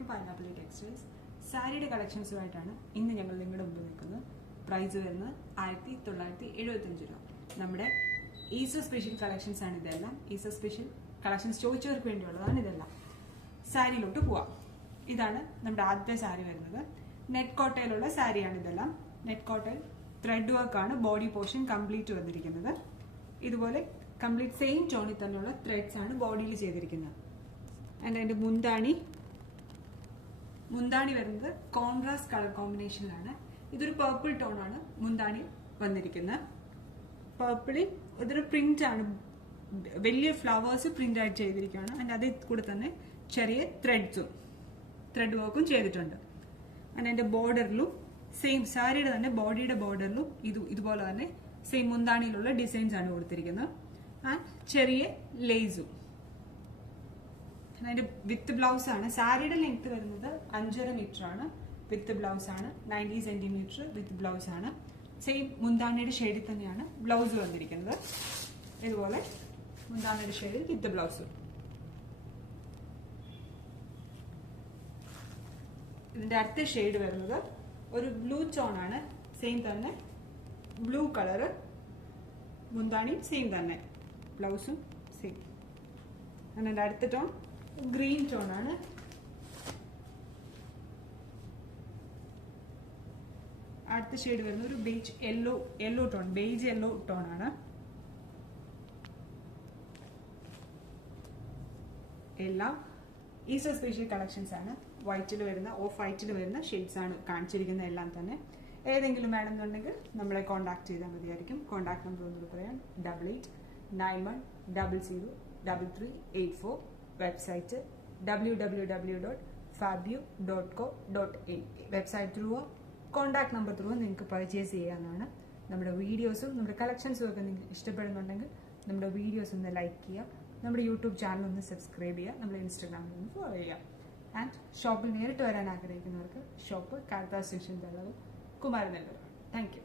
From pineapple textiles. സാരിയുടെ കളക്ഷൻസുമായിട്ടാണ് ഇന്ന് ഞങ്ങൾ നിങ്ങളുടെ മുമ്പിൽ നിൽക്കുന്നത്. പ്രൈസ് വരുന്നത് 1975 രൂപ. നമ്മുടെ ഈസ്റ്റർ സ്പെഷ്യൽ കളക്ഷൻസ് ആണ് ഇതെല്ലാം. ഈസ്റ്റർ സ്പെഷ്യൽ കളക്ഷൻസ് ചോദിച്ചവർക്ക് വേണ്ടിയുള്ളതാണ് ഇതെല്ലാം. സാരിയിലോട്ട് പോവാം. ഇതാണ് നമ്മുടെ ആദ്യത്തെ സാരി വരുന്നത്. നെറ്റ് കോട്ടയിലുള്ള സാരിയാണ് ഇതെല്ലാം. നെറ്റ് കോട്ടയിൽ ത്രെഡ് വർക്കാണ് ബോഡി പോർഷൻ കംപ്ലീറ്റ് വന്നിരിക്കുന്നത്. ഇതുപോലെ കംപ്ലീറ്റ് സെയിം ടോണിൽ തന്നെയുള്ള ത്രെഡ്സ് ആണ് ബോഡിയിൽ ചെയ്തിരിക്കുന്നത്. ആൻഡ് അതിന്റെ മുന്താണി വരുന്നത് കോൺട്രാസ്റ്റ് കളർ കോമ്പിനേഷനിലാണ്. ഇതൊരു പർപ്പിൾ ടോൺ ആണ് മുന്താണി വന്നിരിക്കുന്നത്. പർപ്പിളിൽ ഇതൊരു പ്രിന്റ് ആണ്, വലിയ ഫ്ലവേഴ്സ് പ്രിന്റ് ആയിട്ട് ചെയ്തിരിക്കുകയാണ്. ആൻഡ് അതിൽ കൂടെ തന്നെ ചെറിയ ത്രെഡ് വർക്കും ചെയ്തിട്ടുണ്ട്. ആൻഡ് അതിന്റെ ബോർഡറിലും സെയിം സാരിയുടെ തന്നെ ബോഡിയുടെ ബോർഡറിലും ഇതുപോലെ തന്നെ സെയിം മുന്താണിയിലുള്ള ഡിസൈൻസ് ആണ് കൊടുത്തിരിക്കുന്നത്. ആൻഡ് ചെറിയ ലേസും. അതിന്റെ വിത്ത് ബ്ലൗസ് ആണ്. സാരിയുടെ ലെങ്ത് വരുന്നത് 5.5 മീറ്റർ ആണ്. വിത്ത് ബ്ലൗസ് ആണ് 90 സെന്റിമീറ്റർ വിത്ത് ബ്ലൗസ് ആണ്. സെയിം മുന്താണിയുടെ ഷെയ്ഡിൽ തന്നെയാണ് ബ്ലൗസ് വന്നിരിക്കുന്നത്. ഇതുപോലെ മുന്താണിയുടെ ഷെയ്ഡിൽ വിത്ത് ബ്ലൗസ്. ഇതിന്റെ അടുത്ത ഷെയ്ഡ് വരുന്നത് ഒരു ബ്ലൂ ടോൺ ആണ്. സെയിം തന്നെ ബ്ലൂ കളറ്, മുന്താണി സെയിം തന്നെ, ബ്ലൗസും സെയിം. അതിന്റെ അടുത്ത ടോൺ ഗ്രീൻ ടോൺ ആണ്. അടുത്ത ഷെയ്ഡ് വരുന്നത് ഒരു beige yellow tone, beige yellow tone ആണ്. എല്ലാം ഈസ്റ്റർ സ്പെഷ്യൽ കളക്ഷൻസ് ആണ്. വൈറ്റിൽ വരുന്ന ഓഫ് വൈറ്റിൽ വരുന്ന ഷെയ്ഡ്സ് ആണ് കാണിച്ചിരിക്കുന്നത് എല്ലാം തന്നെ. ഏതെങ്കിലും വേണമെന്നുണ്ടെങ്കിൽ നമ്മളെ കോൺടാക്ട് ചെയ്താൽ മതിയായിരിക്കും. കോൺടാക്ട് നമ്പർ ഒന്നുകൂടി പറയാം: 8891003384. Website www.fabio.co.in. വെബ്സൈറ്റ് ത്രൂവോ കോൺടാക്ട് നമ്പർ ത്രൂവോ നിങ്ങൾക്ക് പർച്ചേസ് ചെയ്യാവുന്നതാണ്. നമ്മുടെ വീഡിയോസും നമ്മുടെ കളക്ഷൻസും ഒക്കെ നിങ്ങൾക്ക് ഇഷ്ടപ്പെടുന്നുണ്ടെങ്കിൽ നമ്മുടെ വീഡിയോസ് ഒന്ന് ലൈക്ക് ചെയ്യുക, നമ്മുടെ യൂട്യൂബ് ചാനൽ ഒന്ന് സബ്സ്ക്രൈബ് ചെയ്യുക, നമ്മുടെ ഇൻസ്റ്റാഗ്രാമിൽ ഒന്ന് ഫോളോ ചെയ്യുക. ആൻഡ് ഷോപ്പിൽ നേരിട്ട് വരാൻ ആഗ്രഹിക്കുന്നവർക്ക് ഷോപ്പ് കാൽത്താ സ്റ്റേഷൻ തള്ളവ് കുമാരനെല്ലൂർ. Thank U.